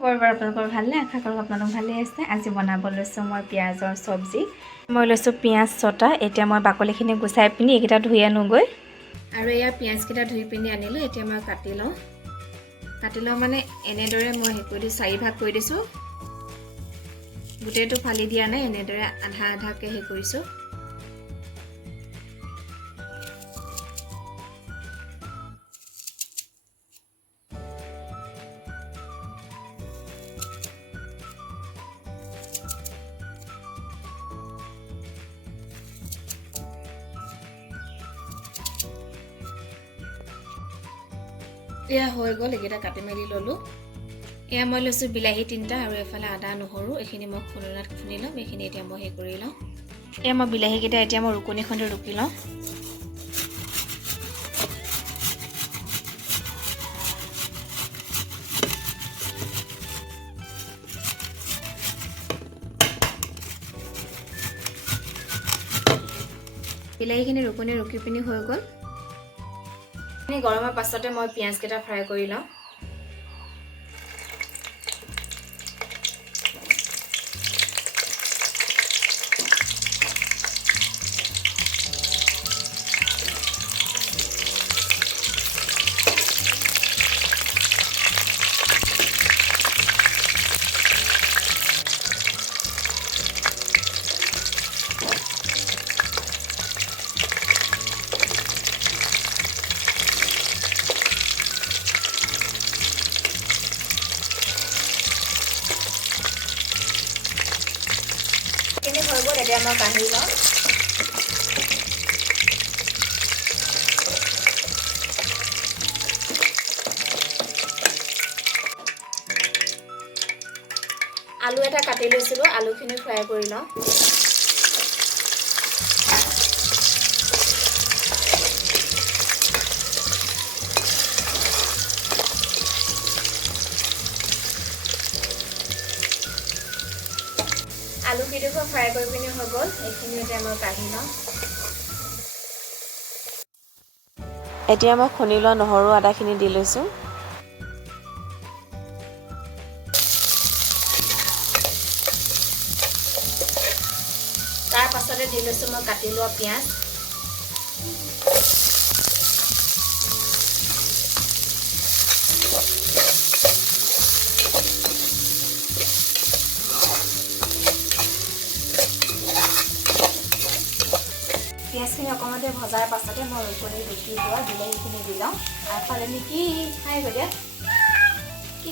খবৰবোৰ আপোনালোকৰ ভালনে? আশা কৰোঁ আপোনালোক ভালে আছে। আজি বনাব লৈছোঁ মই পিঁয়াজৰ চব্জি। মই লৈছোঁ পিঁয়াজ 6টা। এতিয়া মই বাকলিখিনি গুচাই পিনি এইকেইটা ধুই আনোগৈ। আৰু এয়া পিঁয়াজকেইটা ধুই পিনি আনিলোঁ। এতিয়া মই কাটি লওঁ মানে এনেদৰে মই কৰি দিছোঁ, 4 ভাগ কৰি দিছোঁ। গোটেইটো ফালি দিয়া নাই, এনেদৰে আধা আধাকৈ কৰিছোঁ। এয়া হৈ গ'ল, এইকেইটা কাটি মেলি ল'লোঁ। এয়া মই লৈছোঁ বিলাহী 3টা আৰু এফালে আদা নহৰু, এইখিনি মই খুন্দনাত খুন্দি ল'ম। এইখিনি এতিয়া মই কৰি লওঁ। এয়া মই বিলাহীকেইটা এতিয়া মই ৰুকনিখনতে ৰুকি লওঁ। বিলাহীখিনি ৰুকি পিনি হৈ গ'ল। গৰমৰ পাছতে মই পিঁয়াজকেইটা ফ্ৰাই কৰি লওঁ। হৈ গ'ল, এতিয়া মই কাঢ়ি লওঁ। আলু এটা কাটি লৈছিলোঁ, আলুখিনি ফ্ৰাই কৰি লওঁ। আলুকেইডোখৰ ফ্ৰাই কৰি পিনি হৈ গ'ল, এইখিনি এতিয়া মই কাঢ়ি লওঁ। এতিয়া মই খুন্দি লোৱা নহৰু আদাখিনি দি লৈছোঁ। তাৰ পাছতে দি লৈছোঁ মই কাটি লোৱা পিঁয়াজ। পিঁয়াজখিনি অকণমান ভজাৰ পাছতে মই ৰুকনি ৰুকি লোৱা বিলাহীখিনি দি লওঁ। আগফালে নিকি খাই গ'ল দিয়া। কি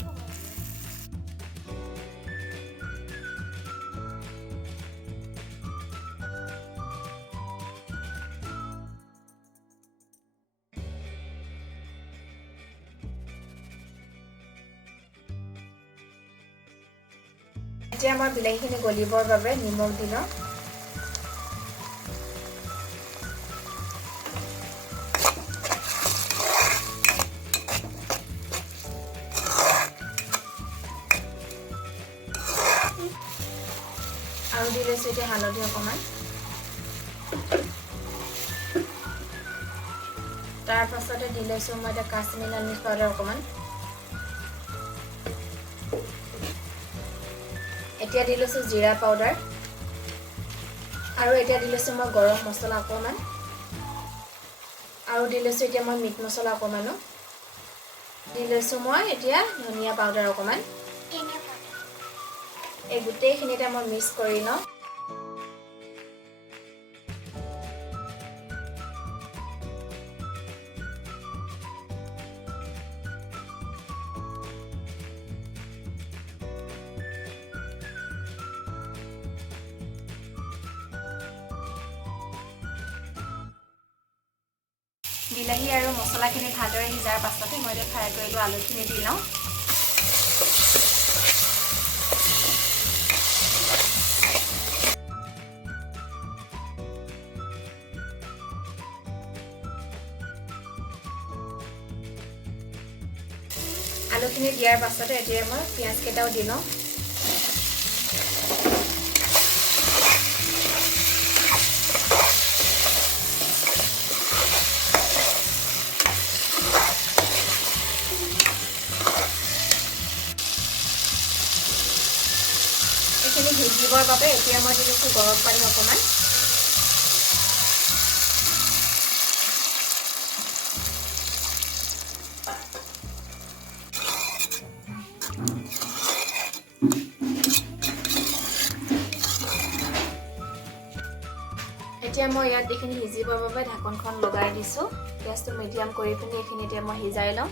এতিয়া মই বিলাহীখিনি গলিবৰ বাবে নিমখ দি লওঁ। আৰু দি লৈছোঁ এতিয়া হালধি অকণমান। তাৰ পাছতে দি লৈছোঁ মই এতিয়া কাশ্মীৰী লাল মিৰ্চ পাউডাৰ অকণমান। এতিয়া দি লৈছোঁ জিৰা পাউডাৰ। আৰু এতিয়া দি লৈছোঁ মই গৰম মছলা অকণমান। আৰু দি লৈছোঁ এতিয়া মই মিট মছলা অকণমানো। দি লৈছোঁ মই এতিয়া ধনিয়া পাউডাৰ অকণমান। এই গোটেইখিনিতে মই মিক্স কৰি লওঁ। বিলাহী আৰু মছলাখিনি ভালদৰে সিজাৰ পাছতে মই এতিয়া ফ্ৰাই কৰি লোৱা আলুখিনি দি লওঁ। আলুখিনি দিয়াৰ পাছতে এতিয়া মই পিঁয়াজকেইটাও দি লওঁ। চব্জিখিনি সিজিবৰ বাবে এতিয়া মই দিছোঁ গৰম পানী অকণমান। এতিয়া মই ইয়াত এইখিনি সিজিবৰ বাবে ঢাকনখন লগাই দিছোঁ। গেছটো মিডিয়াম কৰি পিনি এইখিনি এতিয়া মই সিজাই লওঁ।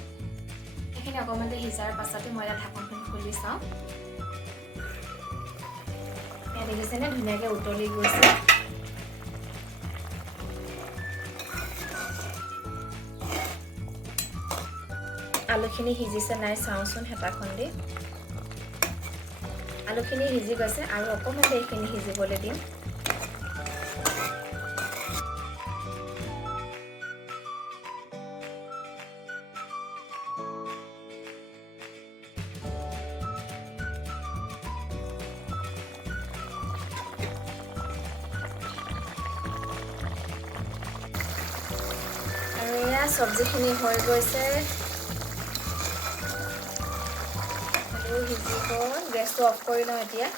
এইখিনি অকণমান সিজাৰ পাছতে মই ইয়াত ঢাকনখন খুলি চাওঁ। ইয়াত দেখিছেনে ধুনীয়াকৈ উতলি গৈছে। আলুখিনি সিজিছে নাই চাওঁচোন হেতাখন দি। আলুখিনি সিজি গৈছে আৰু অকণমান এইখিনি সিজিবলৈ দিম। আৰু এয়া চব্জিখিনি হৈ গৈছে। সিজিব, গেছটো অফ কৰি লওঁ এতিয়া।